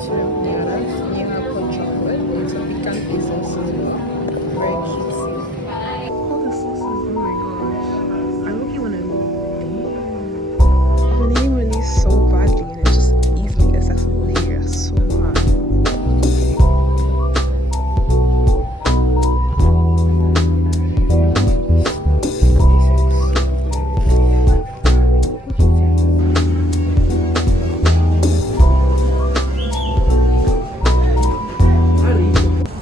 So yeah, that's Neha hot chocolate with some pecan pieces as well. Very cutesy. All the sauces, oh my gosh. I look when I'm the name really so badly and it's just easily accessible here. So mad.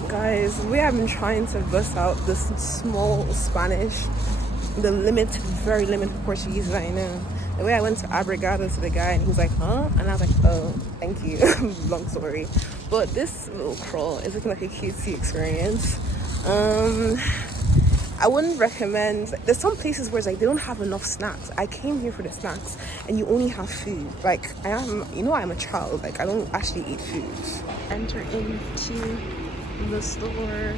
Guys, we have been trying to bust out this small Spanish, the limited, very limited Portuguese that I know. The way I went to Abrigado to the guy and he was like, huh? And I was like, oh, thank you. Long story. But this little crawl is looking like a cutesy experience. I wouldn't recommend. There's some places where it's like they don't have enough snacks. I came here for the snacks and you only have food. Like I am, I'm a child. Like I don't actually eat food. Enter into the store.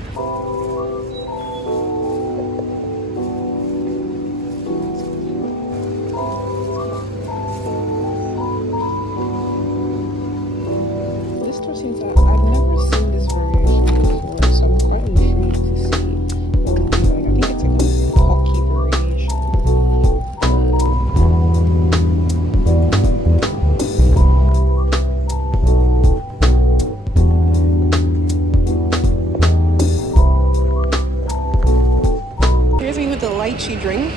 This store seems like I've never seen this variation before, so I'm quite intrigued to see what it would be like. I think it's like a hockey variation. Here's me with the lychee drink.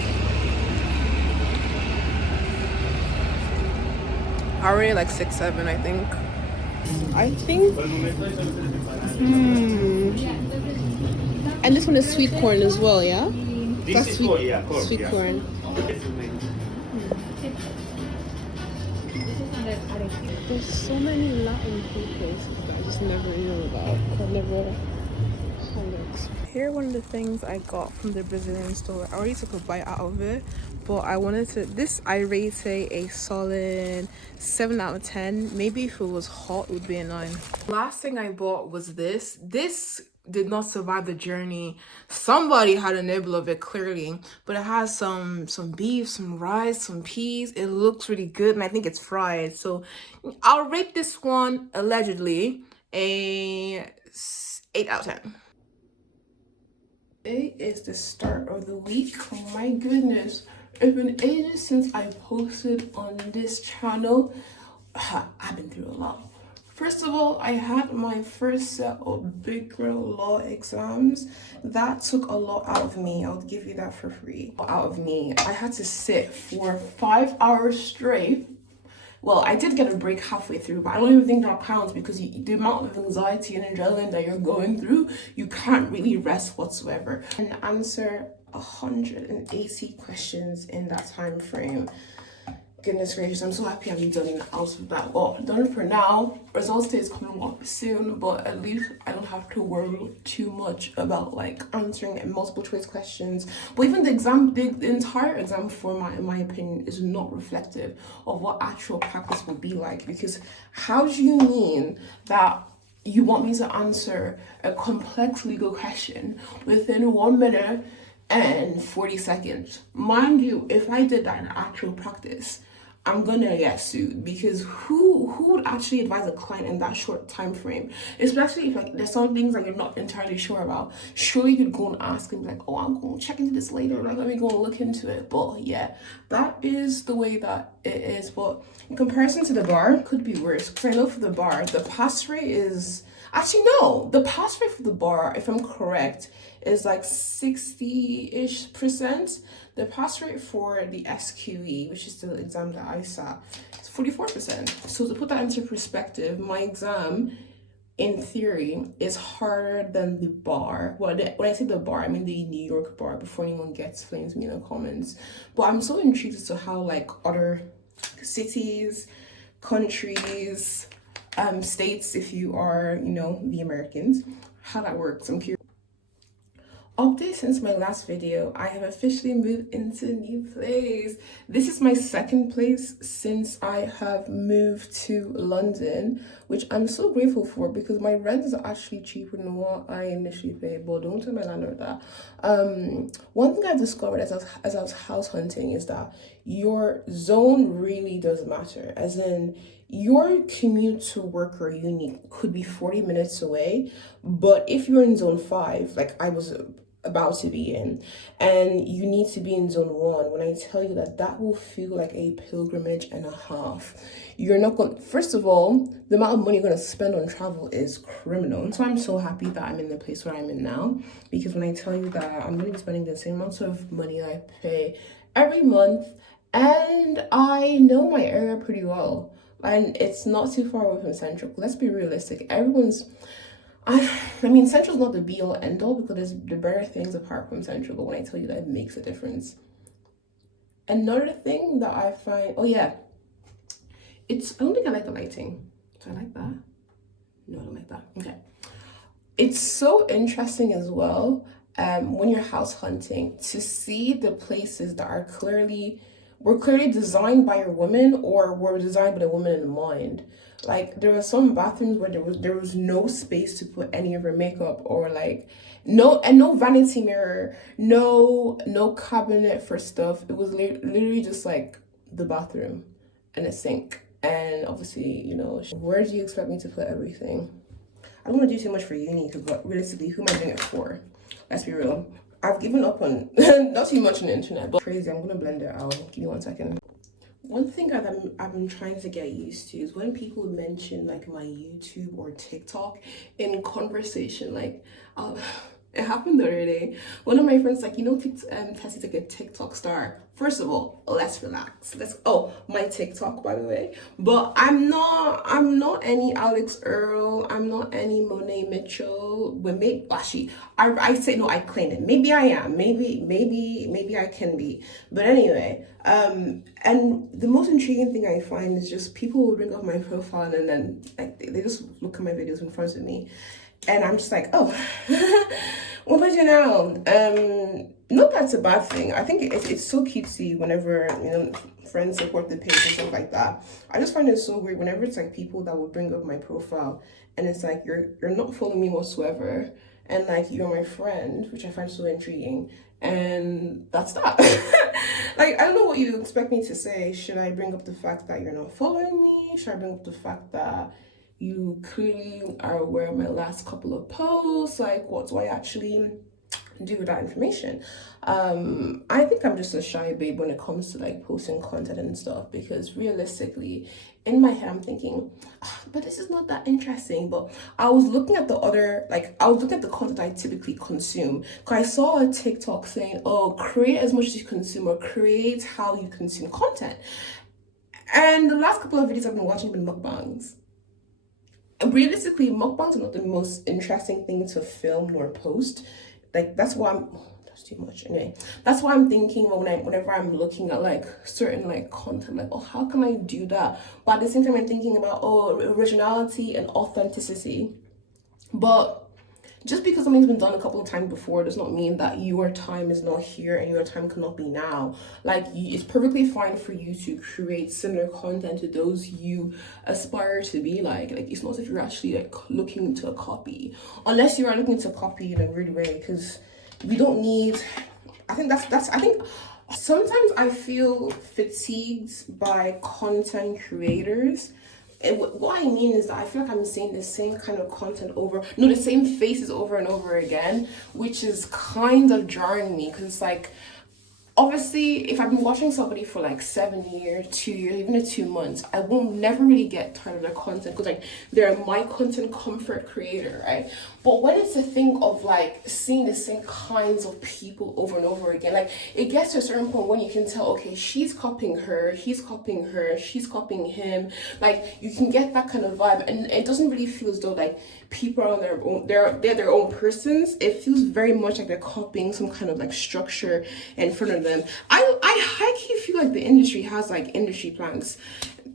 Already like 6-7, I think. And this one is sweet corn as well, yeah? That's sweet corn. There's so many Latin food places that I just never knew about. I've never had it. Here, one of the things I got from the Brazilian store, I already took a bite out of it, but I wanted to, this I rate a solid 7 out of 10. Maybe if it was hot, it would be a 9. Last thing I bought was this. This did not survive the journey. Somebody had a nibble of it clearly, but it has some beef, some rice, some peas. It looks really good and I think it's fried. So I'll rate this one allegedly a 8 out of 10. Today is the start of the week. Oh my goodness, it's been ages since I posted on this channel. I've been through a lot. First of all, I had my first set of big girl law exams. That took a lot out of me. I'll give you that for free. Out of me. I had to sit for 5 hours straight. Well, I did get a break halfway through, but I don't even think that counts because the amount of anxiety and adrenaline that you're going through, you can't really rest whatsoever. And answer 180 questions in that time frame. Goodness gracious, I'm so happy I've done out of that. Well, done for now. Results day is coming up soon, but at least I don't have to worry too much about like answering multiple choice questions. But even the entire exam format, in my opinion, is not reflective of what actual practice will be like. Because how do you mean that you want me to answer a complex legal question within 1 minute and 40 seconds? Mind you, if I did that in actual practice, I'm gonna get sued because who would actually advise a client in that short time frame? Especially if like there's some things that you're not entirely sure about. Sure, you could go and ask and be like, oh, I'm gonna check into this later, like let me go and look into it. But yeah, that is the way that it is. But in comparison to the bar, it could be worse. Because I know for the bar, the pass rate is actually no, the pass rate for the bar, if I'm correct, is like 60-ish%. The pass rate for the SQE, which is the exam that I sat, is 44%. So to put that into perspective, my exam, in theory, is harder than the bar. Well, when I say the bar, I mean the New York bar, before anyone gets flames me in the comments. But I'm so intrigued as to how like other cities, countries, states, if you are, the Americans, how that works. I'm curious. Update since my last video, I have officially moved into a new place. This is my second place since I have moved to London, which I'm so grateful for because my rent is actually cheaper than what I initially paid. But don't tell my landlord that. One thing I discovered as I was house hunting is that your zone really does matter. As in, your commute to work or uni could be 40 minutes away, but if you're in zone 5, like I was about to be in, and you need to be in zone 1, when I tell you that that will feel like a pilgrimage and a half. You're not going, first of all, the amount of money you're going to spend on travel is criminal. So I'm so happy that I'm in the place where I'm in now, because when I tell you that I'm going to be spending the same amount of money I pay every month, and I know my area pretty well, and it's not too far away from Central. Let's be realistic. I mean, Central's not the be all end all, because there's the better things apart from Central, but when I tell you that, it makes a difference. Another thing that I find, oh yeah, I don't think I like the lighting. Do I like that? No, I don't like that. Okay. It's so interesting as well, when you're house hunting, to see the places that were clearly designed by a woman, or were designed by the woman in mind. Like, there were some bathrooms where there was no space to put any of her makeup, or like no vanity mirror, no cabinet for stuff. It was literally just like the bathroom and a sink. And obviously, where do you expect me to put everything? I don't want to do too much for uni, because realistically, who am I doing it for? Let's be real. I've given up on not too much on the internet, but crazy. I'm gonna blend it out. Give me 1 second. One thing that I've been trying to get used to is when people mention like my YouTube or TikTok in conversation. Like, it happened the other day. One of my friends like, Tessie's like a TikTok star. First of all, let's relax. My TikTok, by the way. But I'm not any Alex Earl. I'm not any Monet Mitchell. I say no, I claim it. Maybe I am. Maybe I can be. But anyway, and the most intriguing thing I find is just people will bring up my profile, and then like they just look at my videos in front of me. And I'm just like, oh, what am I doing now? Not that it's a bad thing. I think it's so cutesy whenever, friends support the page and stuff like that. I just find it so weird whenever it's like people that will bring up my profile, and it's like, you're not following me whatsoever, and like, you're my friend, which I find so intriguing. And that's that. Like, I don't know what you expect me to say. Should I bring up the fact that you're not following me? Should I bring up the fact that you clearly are aware of my last couple of posts? Like, what do I actually do with that information? I think I'm just a shy babe when it comes to like posting content and stuff, because realistically, in my head, I'm thinking, but this is not that interesting. But I was looking at the content I typically consume. Because I saw a TikTok saying, oh, create as much as you consume, or create how you consume content. And the last couple of videos I've been watching have been mukbangs. Realistically, mukbangs are not the most interesting thing to film nor post. Like, that's why that's too much. Anyway, that's why I'm thinking whenever I'm looking at like certain like content, like, oh, how can I do that? But at the same time, I'm thinking about, originality and authenticity. But just because something's been done a couple of times before does not mean that your time is not here and your time cannot be now. Like, it's perfectly fine for you to create similar content to those you aspire to be like. Like, it's not as if you're actually like looking to copy, unless you are looking to copy in a weird way, because we don't need. I think sometimes I feel fatigued by content creators. What I mean is that I feel like I'm seeing the same kind of content the same faces over and over again, which is kind of jarring me, because like, obviously, if I've been watching somebody for like 7 years, 2 years, even 2 months, I will never really get tired of their content, because like, they're my content comfort creator, right? But when it's a thing of like seeing the same kinds of people over and over again, like, it gets to a certain point when you can tell, okay, she's copying her, he's copying her, she's copying him. Like, you can get that kind of vibe, and it doesn't really feel as though like people are on their own, they're their own persons. It feels very much like they're copying some kind of like structure in front of them. I high-key feel like the industry has like industry planks.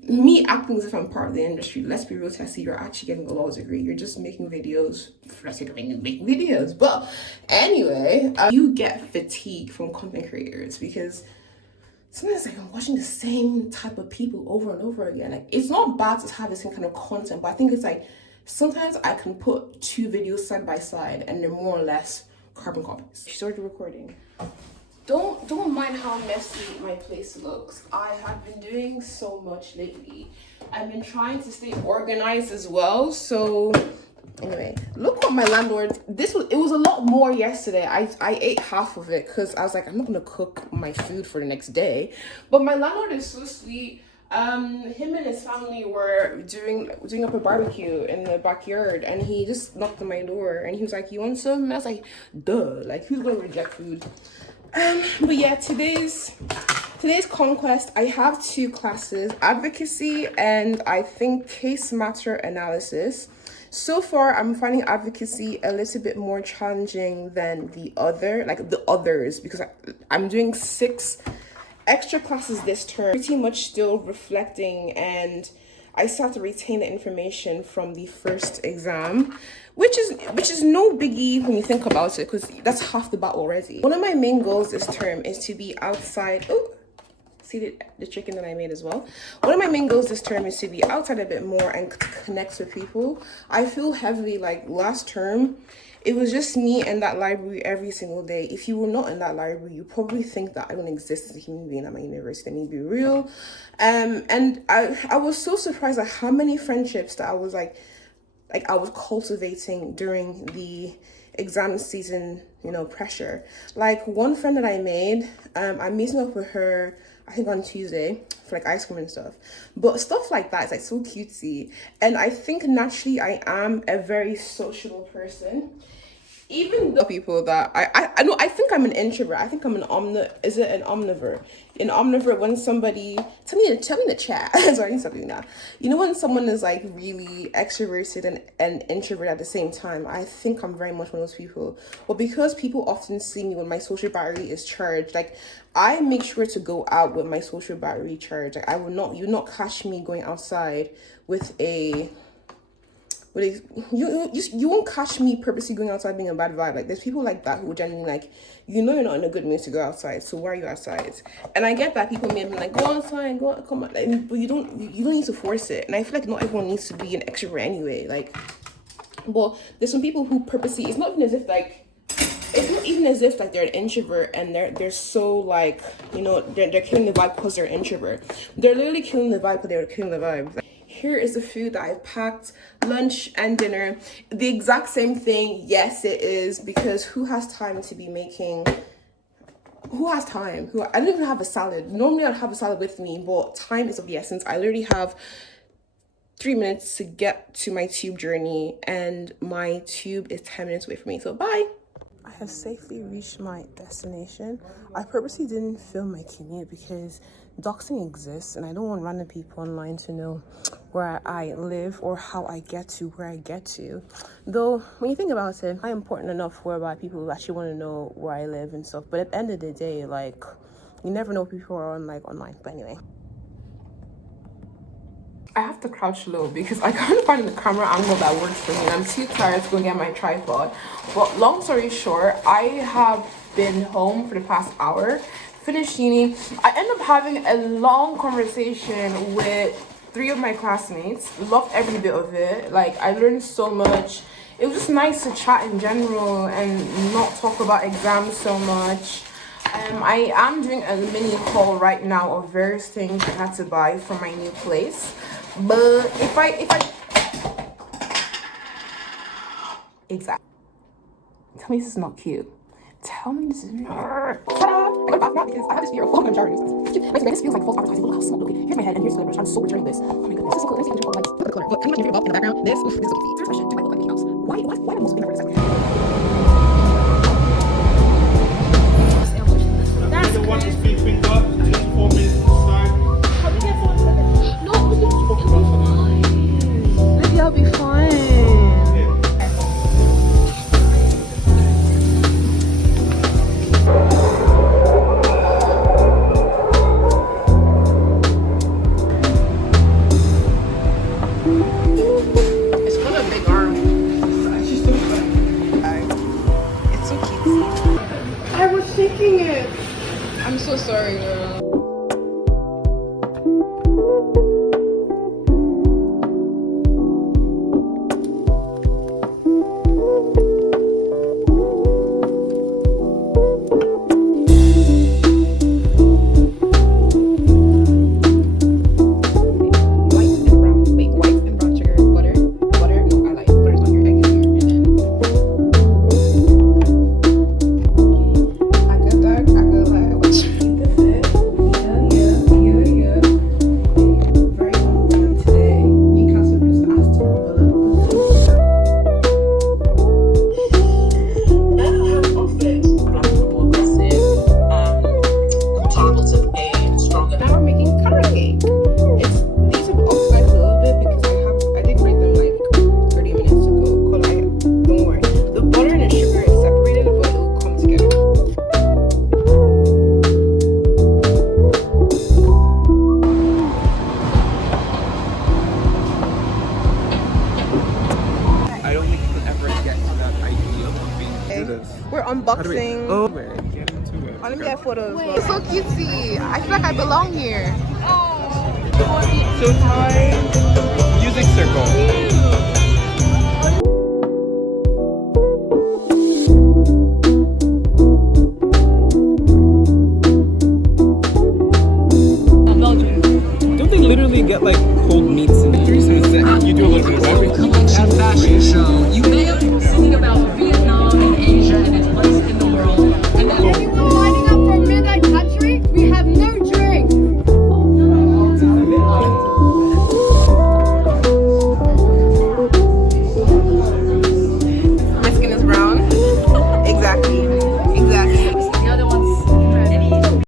Me acting as if I'm part of the industry. Let's be real, Tessie, you're actually getting a law degree. You're just making videos for the sake of making videos. But anyway, you get fatigue from content creators, because sometimes like I'm watching the same type of people over and over again. Like, it's not bad to have the same kind of content, but I think it's like, sometimes I can put 2 videos side by side and they're more or less carbon copies. She started recording. Don't mind how messy my place looks. I have been doing so much lately. I've been trying to stay organized as well. So anyway, look what my landlord, it was a lot more yesterday. I ate half of it because I was like, I'm not gonna cook my food for the next day. But my landlord is so sweet. Him and his family were doing up a barbecue in the backyard, and he just knocked on my door and he was like, you want some? And I was like, duh, like who's gonna reject food? But yeah, today's conquest, I have 2 classes, advocacy and I think case matter analysis. So far, I'm finding advocacy a little bit more challenging than the others, because I'm doing 6 extra classes this term, pretty much still reflecting, and I still have to retain the information from the first exam, which is no biggie when you think about it, because that's half the battle already. One of my main goals this term is to be outside. Oh, see the chicken that I made as well. One of my main goals this term is to be outside a bit more and connect with people. I feel heavily like last term, it was just me and that library every single day. If you were not in that library, you probably think that I don't exist as a human being at my university. Let me be real. And I was so surprised at how many friendships that I was like I was cultivating during the exam season, pressure. Like one friend that I made, I'm meeting up with her, I think on Tuesday for like ice cream and stuff. But stuff like that is like so cutesy. And I think naturally I am a very sociable person. Even though people that I know, I think I'm an introvert. I think I'm an omnivore? An omnivore, when somebody, tell me in the chat. Sorry, I need to stop doing that. When someone is like really extroverted and introvert at the same time, I think I'm very much one of those people. But because people often see me when my social battery is charged, like I make sure to go out with my social battery charged. Like you will not catch me going outside with a you won't catch me purposely going outside being a bad vibe. Like there's people like that who genuinely like, you're not in a good mood to go outside, so why are you outside? And I get that people may have been like, go outside, come on, but you don't need to force it. And I feel like not everyone needs to be an extrovert anyway. Like, well, there's some people who purposely, it's not even as if like they're an introvert and they're so like, they're killing the vibe because they're an introvert. They're literally killing the vibe because they're killing the vibe. Like, here is the food that I've packed, lunch and dinner. The exact same thing, yes it is, because who has time to be making, I don't even have a salad. Normally I'd have a salad with me, but time is of the essence. I literally have 3 minutes to get to my tube journey, and my tube is 10 minutes away from me, so bye. I have safely reached my destination. I purposely didn't film my commute because doxing exists and I don't want random people online to know where I live or how I get to where I get to. Though, when you think about it, I'm important enough whereby people actually want to know where I live and stuff. But at the end of the day, like, you never know people are online. But anyway. I have to crouch low because I can't find the camera angle that works for me. And I'm too tired to go get my tripod. But long story short, I have been home for the past hour, finished uni. I ended up having a long conversation with 3 of my classmates. Loved every bit of it. Like, I learned so much. It was just nice to chat in general and not talk about exams so much. I am doing a mini haul right now of various things I had to buy for my new place. But if I exactly, tell me this is not cute. Tell me this is not. Because I have this fear of falling on jars. This feels like false advertising. Look how small. Okay, here's my head and here's the lips. I'm so returning this. Oh my goodness, this is so cool. Let's see the lights. Look at the color. Look, can you imagine if you're in the background? This is looking feet. First question: do I look like Mickey Mouse? Why am I most being for this? That's the one that's been finger, just 4 minutes inside. How do we get someone to no, maybe I'll be fine. It's got a big arm. It's so cute. I was shaking it. I'm so sorry, girl. we're unboxing. Oh, get into it. Let me get photos. It's so cutesy. I feel like I belong here. So Thai music circle.